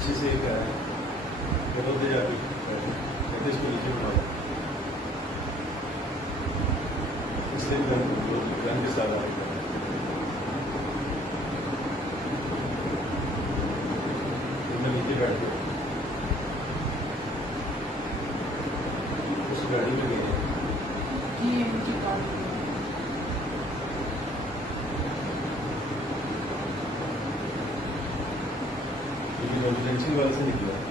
पीछे से एक आया, बोलते जाके कहते इसको नीचे उठाओ, इससे गन के साथ आया। मैं नीचे बैठ गया, उस गाड़ी में गए एमरजेंसी वाले से निकला।